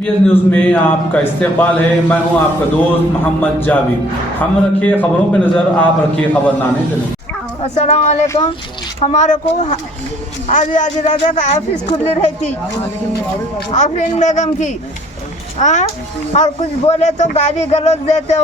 News में आपका इस्तेमाल है। मैं हूं आपका दोस्त मोहम्मद जावेद। हम रखिए खबरों पे नज़र, आप रखिए खबरनामे पे। अस्सलाम वालेकुम। हमारे को आज राजा का ऑफिस खुली रहती आफरीन बेगम की, और कुछ बोले तो गाली गलौज देते,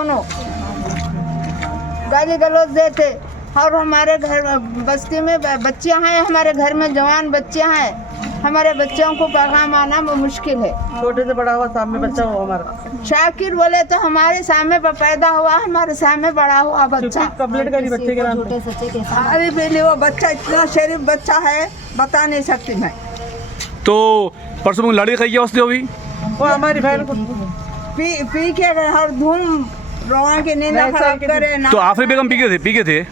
गाली गलौज देते। और हमारे घर बस्ती में बच्चियां हैं, हमारे घर में जवान बच्चियां हैं, हमारे बच्चों को पैगाम आना मुश्किल है। छोटे से बड़ा हुआ सामने बच्चा हुआ हमारा शाकिर बोले तो हमारे सामने पैदा हुआ, हमारे सामने बड़ा हुआ बच्चा। कंप्लीट करी बच्चे के नाम पे। अरे बेली वो बच्चा इतना शरीफ बच्चा है, बता नहीं सकती मैं। तो परसों लड़की कही उसने अभी वो हमारी बहन को पी के हर धूम रोआ के नींद खराब करे ना। तो आफरीन बेगम पी के थे।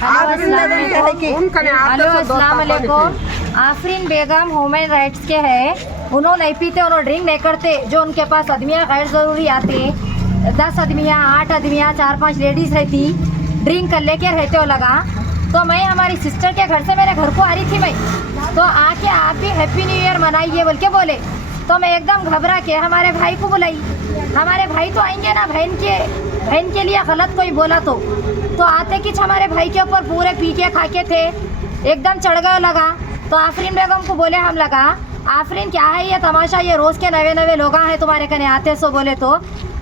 हेलो अस्सलाम वालेकुम। आफरीन बेगम ह्यूमन राइट्स के हैं। उन्होंने नहीं पीते, उन्होंने ड्रिंक नहीं करते। जो उनके पास आदमियाँ गैर ज़रूरी आते, 10 आदमियाँ 8 आदमियाँ 4-5 लेडीज़ रहती, ड्रिंक कर लेके रहते हो लगा। तो मैं हमारी सिस्टर के घर से मेरे घर को आ रही थी, मैं तो आके आप भी हैप्पी न्यू ईयर मनाइए बोल के बोले। तो मैं एकदम घबरा के हमारे भाई को बुलाई। हमारे भाई तो आएंगे ना, बहन के लिए गलत कोई बोला तो आते कि हमारे भाई के ऊपर पूरे पी के खा के थे, एकदम चढ़ गए लगा। तो आफरीन बेगम को बोले हम लगा, आफरीन क्या है ये तमाशा, ये रोज़ के नवे लोग हैं तुम्हारे कने आते सो बोले। तो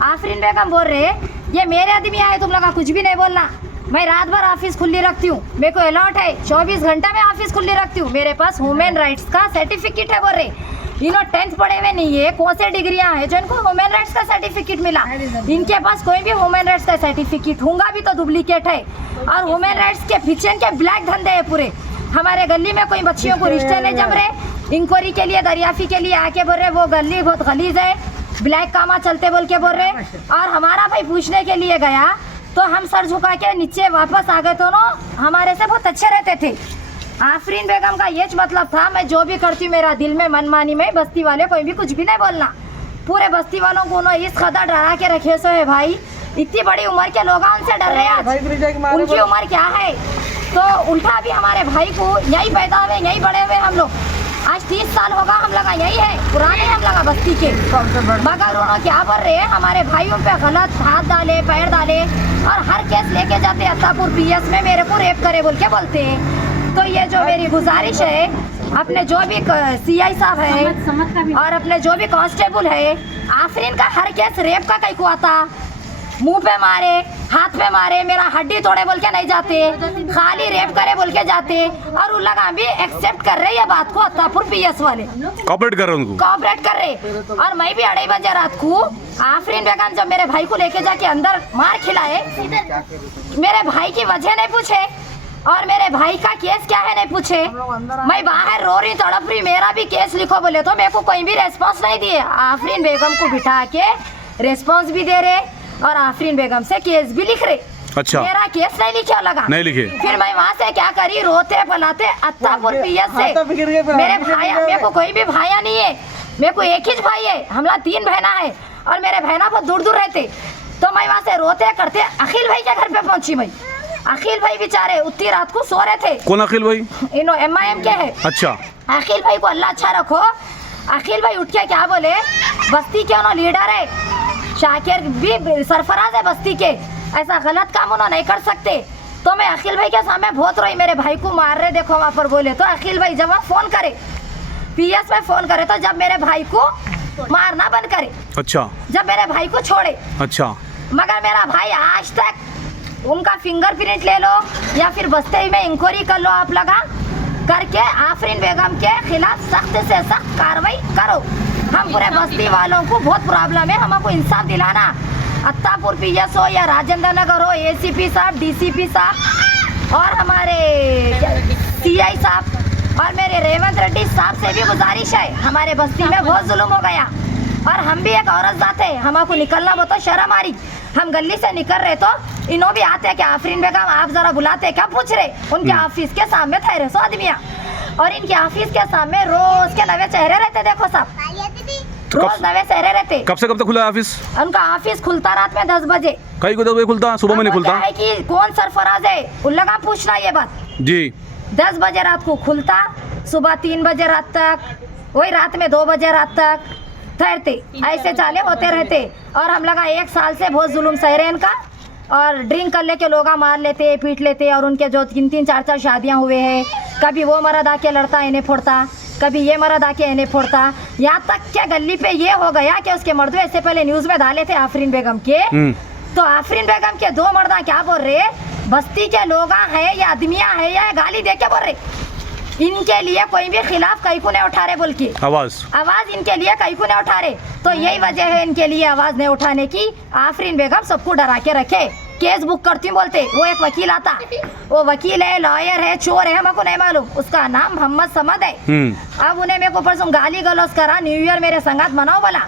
आफरीन बेगम बोल रहे ये मेरे आदमी आए, तुम लोग कुछ भी नहीं बोलना। मैं रात भर ऑफिस खुली रखती हूँ, मेरे को अलॉट है 24 घंटा में ऑफिस खुली रखती हूँ, मेरे पास ह्यूमन राइट्स का सर्टिफिकेट है। बोल रहे इन्हों 10th पढ़े हुए नहीं है, कौन से डिग्रियां हैं जो इनको ह्यूमन राइट्स का सर्टिफिकेट मिला। इनके पास कोई भी ह्यूमन राइट्स का सर्टिफिकेट होगा भी तो डुप्लीकेट है। और ह्यूमन राइट्स के पीछे के ब्लैक धंधे है पूरे। हमारे गली में कोई बच्चियों को रिश्ते नहीं जम रहे, इंक्वायरी के लिए दरियाफी के लिए आके बोल रहे वो गली बहुत गलीज है, ब्लैक कामा चलते बोल के बोल रहे। और हमारा भाई पूछने के लिए गया तो हम सर झुका के नीचे वापस आ गए, तो ना हमारे से बहुत अच्छे रहते थे। आफरीन बेगम का ये मतलब था मैं जो भी करती हूँ मेरा दिल में मनमानी में, बस्ती वाले कोई भी कुछ भी नहीं बोलना। पूरे बस्ती वालों को ना इस कदर डरा के रखे सो है भाई, इतनी बड़ी उम्र के लोग उनसे डर रहे हैं। उनकी उम्र क्या है, तो उल्टा भी हमारे भाई को यही पैदा हुए यही बड़े हुए हम लोग। आज 30 साल होगा हम लगा यही है, पुराने हम लगा बस्ती के। मगर उन्होंने क्या बोल रहे हैं, हमारे भाइयों पे गलत हाथ डाले पैर डाले और हर केस लेके जाते अत्तापुर PS में मेरे को रेप करे बोल के बोलते हैं। तो ये जो मेरी गुजारिश है, अपने जो भी CI साहब है और अपने जो भी कांस्टेबल है, आफरीन का हर केस रेप का कहीं को आता, मुंह पे मारे हाथ पे मारे, मेरा हड्डी तोड़े बोल के नहीं जाते, खाली रेप करे बोल के जाते। और उन लोग भी एक्सेप्ट कर रहे ये बात को, अत्तापुर PS वाले कॉपरेट कर रहे। और मैं भी 2:30 बजे रात को आफरीन बेगम जब मेरे भाई को लेके जाके अंदर मार खिलाए, मेरे भाई की वजह नहीं पूछे और मेरे भाई का केस क्या है नहीं पूछे, मैं बाहर रो रही तड़प रही, मेरा भी केस लिखो बोले तो मेरे को कोई भी रेस्पॉन्स नहीं दिए। आफरीन बेगम को बिठा के रेस्पॉन्स भी दे रहे और आफरीन बेगम से केस भी लिख रहे। अच्छा, मेरा केस नहीं लिखे लगा, नहीं लिखे। फिर मैं वहाँ से क्या करी, रोते पलाते अत्तापुर PS से मेरे भाई, मेरे को कोई भी भाइया नहीं है, मेरे को एक ही भाई है, हम लोग 3 बहना है और मेरे बहना बहुत दूर रहते। तो मैं वहाँ से रोते करते अखिल भाई के घर पे पहुंची। मैं अखिल भाई बेचारे उतनी रात को सो रहे थे। कौन अखिल भाई? इनो MIM के है। अच्छा, अखिल भाई को अल्लाह अच्छा रखो। अखिल भाई उठ के क्या बोले, बस्ती के उन्होंने लीडर है, शाकिर भी सरफराज है बस्ती के, ऐसा गलत काम उन्होंने नहीं कर सकते। तो मैं अखिल भाई के सामने बहुत रोई, मेरे भाई को मार रहे देखो वहाँ पर बोले। तो अखिल भाई जब फोन करे PS में फोन करे, तो जब मेरे भाई को मारना बंद करे, अच्छा, जब मेरे भाई को छोड़े, अच्छा। मगर मेरा भाई आज तक उनका फिंगरप्रिंट ले लो या फिर बस्ते में इंक्वायरी कर लो, आप लगा करके आफरीन बेगम के खिलाफ सख्त से सख्त कार्रवाई करो। हम पूरे बस्ती वालों को बहुत प्रॉब्लम है, हमको इंसाफ दिलाना। अत्तापुर PS हो या राजेंद्र नगर हो, ACP साहब, DCP साहब और हमारे CI साहब और मेरे रेवंत रेड्डी साहब से भी गुजारिश है, हमारे बस्ती में बहुत जुल्म हो गया और हम भी एक औरत जाते हैं, हमको निकलना वो तो शर्म आ रही। हम गली से निकल रहे तो इन्हों भी आते कि आफरीन बेगम आप जरा बुलाते क्या, पूछ रहे। उनके ऑफिस के सामने ठहरे 100 आदमियाँ और इनके ऑफिस के सामने रोज के नवे चेहरे रहते, देखो सब रोज नवे चेहरे रहते। कब से कब तक खुला है ऑफिस? उनका ऑफिस खुलता रात में 10 बजे। कई को 10 बजे खुलता, सुबह में नहीं खुलता है कि कौन सरफराज है उन लोग पूछना ये बात जी। 10 बजे रात को खुलता, सुबह 3 बजे रात तक, वही रात में 2 बजे रात तक। ठहरते, ऐसे चाले होते रहते। और हम लगा 1 साल से बहुत जुल्म सह रहे हैं इनका। और ड्रिंक कर लेके लोग मार लेते, पीट लेते। और उनके जो 3-3 4-4 शादियां हुए हैं, कभी वो मर्द आके लड़ता इन्हें फोड़ता, कभी ये मर्द आके इन्हें फोड़ता। यहाँ तक क्या गली पे ये हो गया कि उसके मर्द इससे पहले न्यूज में डाले थे आफरीन बेगम के, तो आफरीन बेगम के 2 मर्दा क्या बोल रहे, बस्ती के लोग हैं या आदमियां हैं या गाली दे के बोल रहे, इनके लिए कोई भी खिलाफ कई को नहीं उठा रहे बोल के आवाज इनके लिए कई को नहीं उठा रहे। तो यही वजह है इनके लिए आवाज नहीं उठाने की। आफरीन बेगम सबको डरा के रखे, केस बुक करती बोलते। वो एक वकील आता, वो वकील है, लॉयर है, चोर है, हमको नहीं मालूम, उसका नाम मोहम्मद समद है। अब उन्हें मेरे को परसों गाली गलौज करा, न्यू ईयर मेरे संगात मनाओ बोला,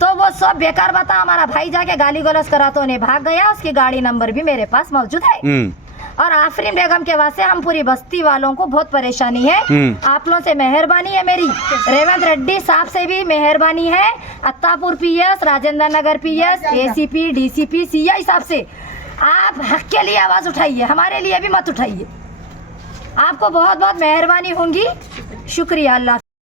तो वो सब बेकार बता। हमारा भाई जाके गाली गलौज करा तो उन्हें भाग गया। उसकी गाड़ी नंबर भी मेरे पास मौजूद है। और आफरीन बेगम के वास्ते हम पूरी बस्ती वालों को बहुत परेशानी है। आप लोगों से मेहरबानी है मेरी, रेवंत रेड्डी साहब से भी मेहरबानी है, Attapur PS, Rajendra Nagar PS, ACP, DCP, CI साहब से आप हक के लिए आवाज उठाइए, हमारे लिए भी मत उठाइए। आपको बहुत बहुत मेहरबानी होंगी। शुक्रिया। अल्लाह।